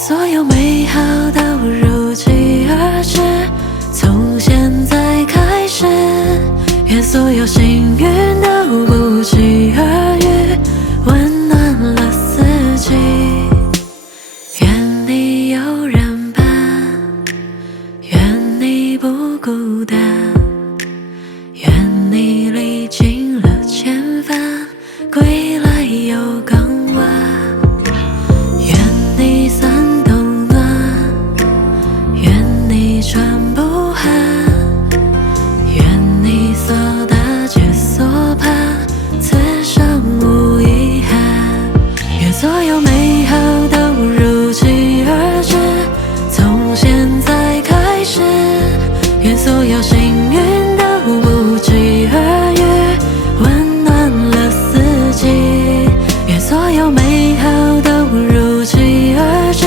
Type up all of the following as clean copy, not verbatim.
所有美好都如期而至，从现在开始，愿所有幸运都不期而遇，温暖了四季。愿你有人伴，愿你不孤单，愿你历经了千帆，归来有港湾。愿你伞冬暖，愿你船不寒，愿你所搭皆所盼，此生无遗憾。愿所有美好都如期而至，从现在开始，愿所有幸运都不期而遇，温暖了四季。愿所有美好都如期而至，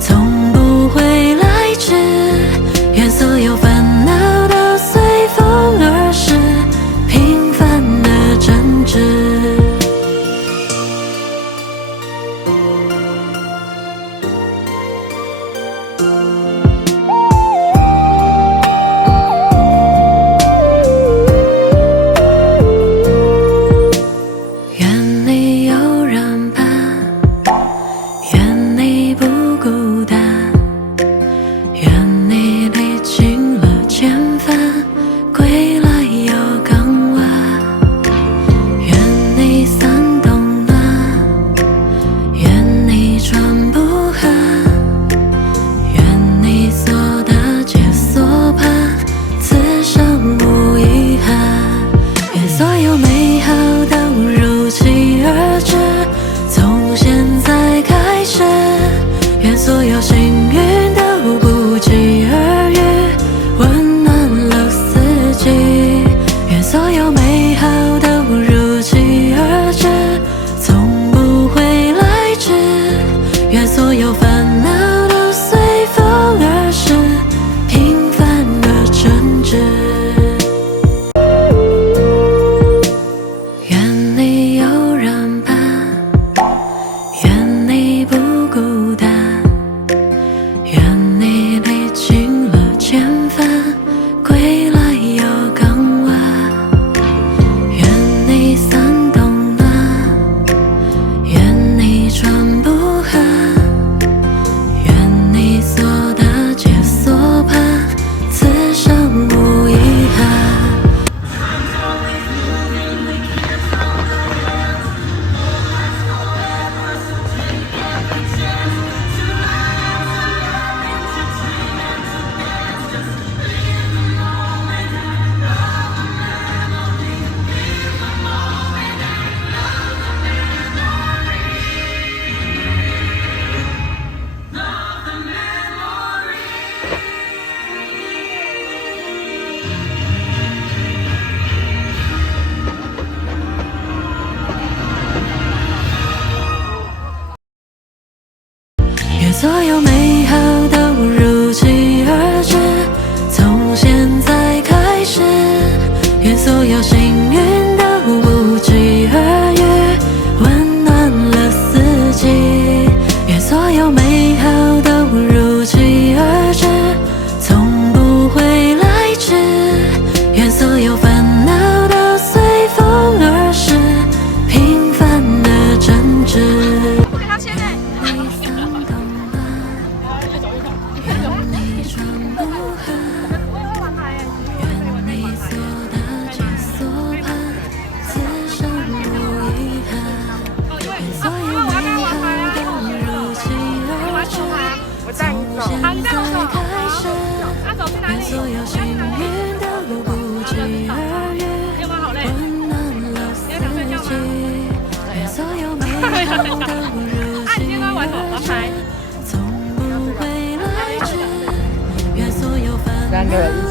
从不会来迟。愿所有烦恼都随风而逝，平凡的真挚。愿你有人伴，愿你不孤单，愿你历经了千帆，归来有港湾。愿你伞冬暖，愿你船不寒，愿你所搭皆所盼，此生无遗憾。愿所有美好都如期而至，从现在开始，愿所有幸运都不期而遇，温暖了四季。愿所有美好都如期而至，从不会来迟。愿所有烦恼都随风而逝，平凡的真挚。愿你有人伴，愿你不孤单，愿你历经了千帆，归来有港湾。愿你伞冬暖，愿你船不寒，愿你所搭皆所盼，此生无遗憾。愿所有美好都如期而至，从现在开始，愿所有幸运都不期而遇，温暖了四季。愿所有美好都如期而至，从不会来迟。愿所有烦恼都随风而逝，平凡的真挚。好，你带我走。好，走去哪里？所有幸运都不期而遇，温暖了四季。愿所有美好都如期而至，从不会来迟。愿所有烦恼。